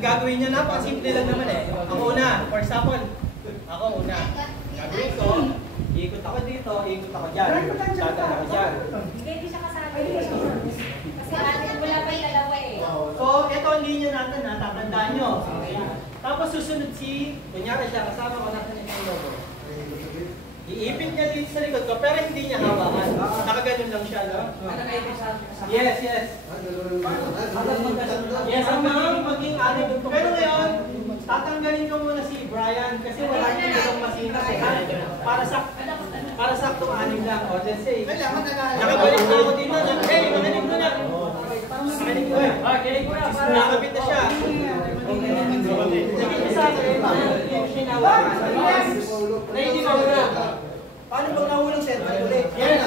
Ang gagawin niya, napakasimple lang naman eh. Ako una, for example, ako una. Gagawin ko, ikot ako dito, ikot ako dyan. Shotgun ako dyan. Hindi siya kasama. Kasi wala pa yung dalawa eh. So, ito ang linya natin ha, tatandaan nyo. Tapos susunod si, kunyari siya, kasama ko natin yung logo. Iipit niya dito sa likod ko, pero hindi niya hawakan. Nakaganon lang siya, no? Yes, yes. Yes, ang maging anin. Pero ngayon, tatanggalin ko muna si Brian kasi wala yung dalawang masinas eh. Para saktong anin lang. O, let's say, nakabalik na ako dito. Hey, makinig mo na. Makinig mo na. Nakabit na siya. Sige, isa ako rin. Hindi siya nawakan. Ready ko na. Paano bang nahulang center ulit? Yes.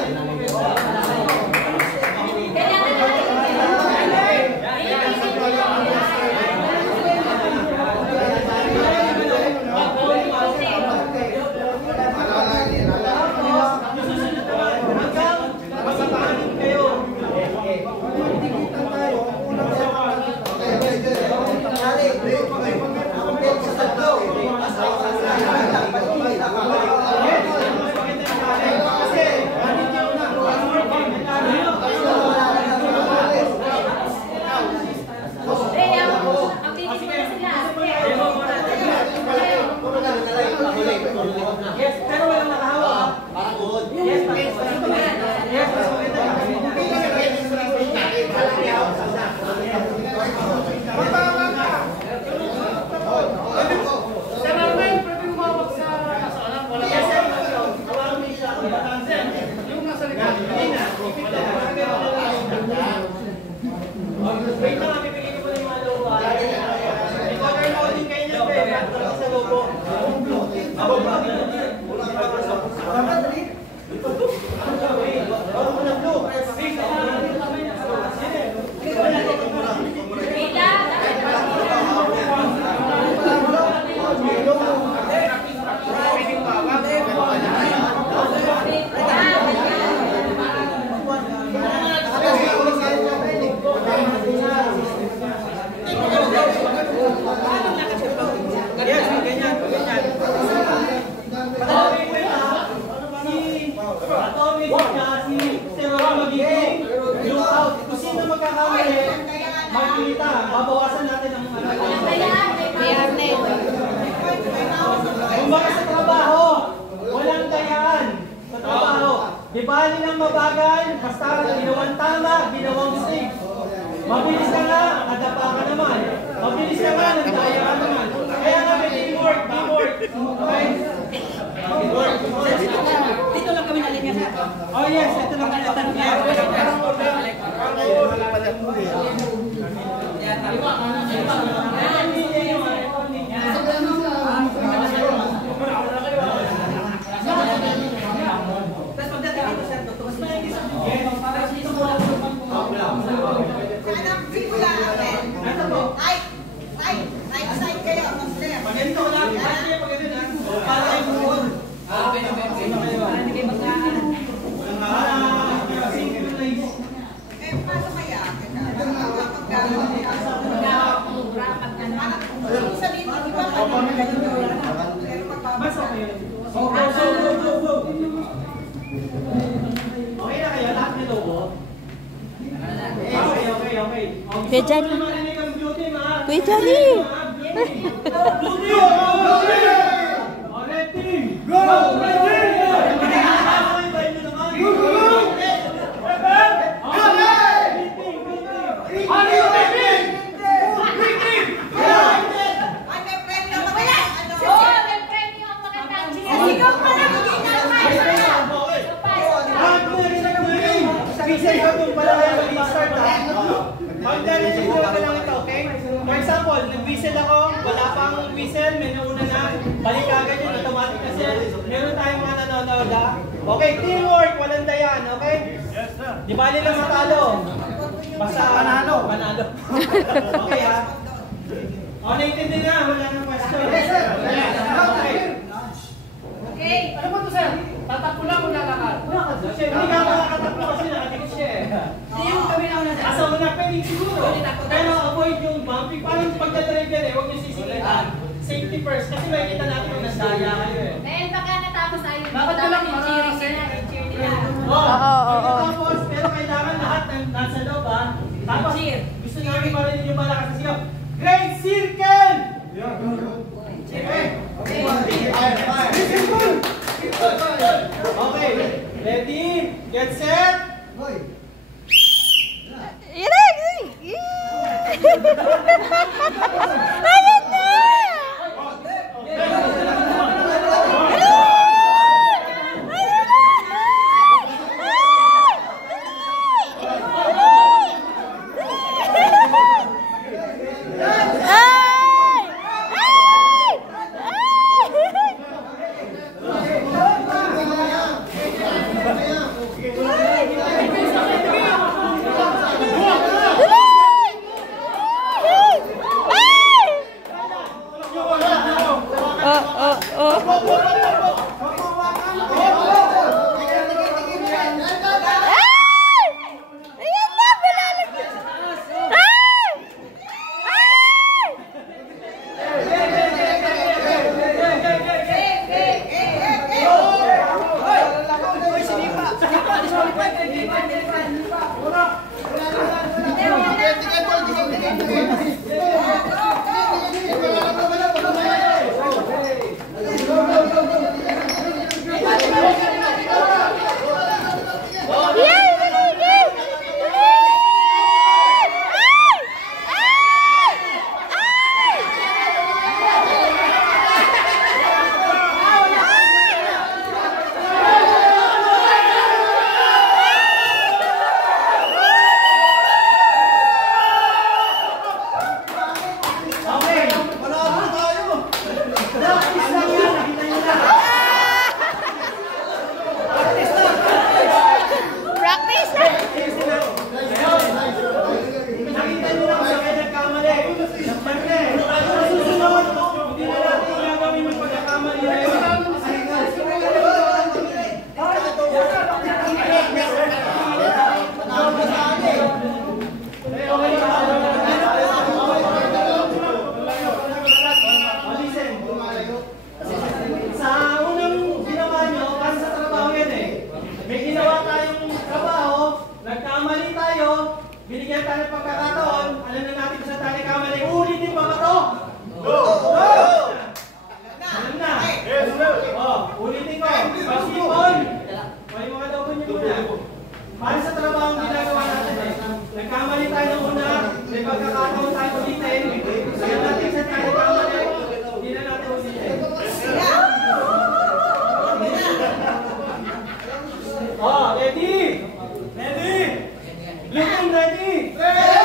Babawasan natin ang kumbaga sa trabaho, walang dayaan sa trabaho. Di bali ng mabagal, basta ginawang tama, ginawang safe. Mabilis ka nga, nadapa ka naman. Mabilis ka nga, nagdaya ka naman. Kaya nga may teamwork, teamwork. Okay? Teamwork. Dito lang kami nalinya sa. Oh yes, ito lang kami nalinya. Kuya Johnny. Kuya Johnny. For example, nag-whistle ako, wala pang whistle, may nauna na, balik agad yun, automatic kasi meron tayong mga nanonood ha. Okay, teamwork, walang dayan, okay? Yes, sir. Di bali lang matalo. Basta panalo. Panalo. Okay ha? O, naintindi na, wala nang question. Yes, sir. Okay. Okay. Ano ba ito, sir? Tatakbo lang o lalakad? Hindi ka makakatakbo kasi nakadikit siya eh. Hindi yung kami na una. Asa una, pwede siguro. Pero avoid yung bumping, parang pagdadrive yan huwag niyo sisingitan. Safety first, kasi makikita natin kung nasdaya kayo Dahil baka natapos tayo. Bakit ko lang cheering nila. Tapos, pero kailangan lahat nasa loob ha. Tapos, gusto namin marinig yung malakas na sigaw. Great Circle! Okay, ready, get set. Binigyan tayo ng pagkakataon, alam na natin kung saan tayo nagkamali. Ulitin pa ba ito? Alam na? Ulitin ko. Pasipon. May mga daupin niyo muna. Para sa trabaho ang ginagawa natin nagkamali tayo ng una, may pagkakataon tayo ulitin. Alam natin kung saan tayo nagkamali. Hindi na natin ulitin. Ready? Ready? Looking ready? Ready?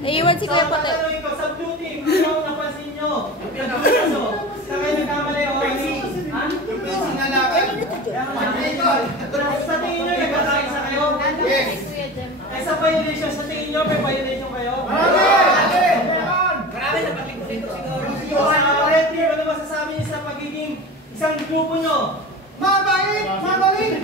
Naiwan si Kuya Puti. Sa blue team, ano napansin nyo? Sa kayo nagkamali o sa tingin nyo, nagkakaisa kayo? Yes! violation sa tingin nyo? May violation kayo? Marami sa paglingkod siguro. Red team, ano masasabi niyo sa pagiging isang grupo nyo? Mabait! Mabalik!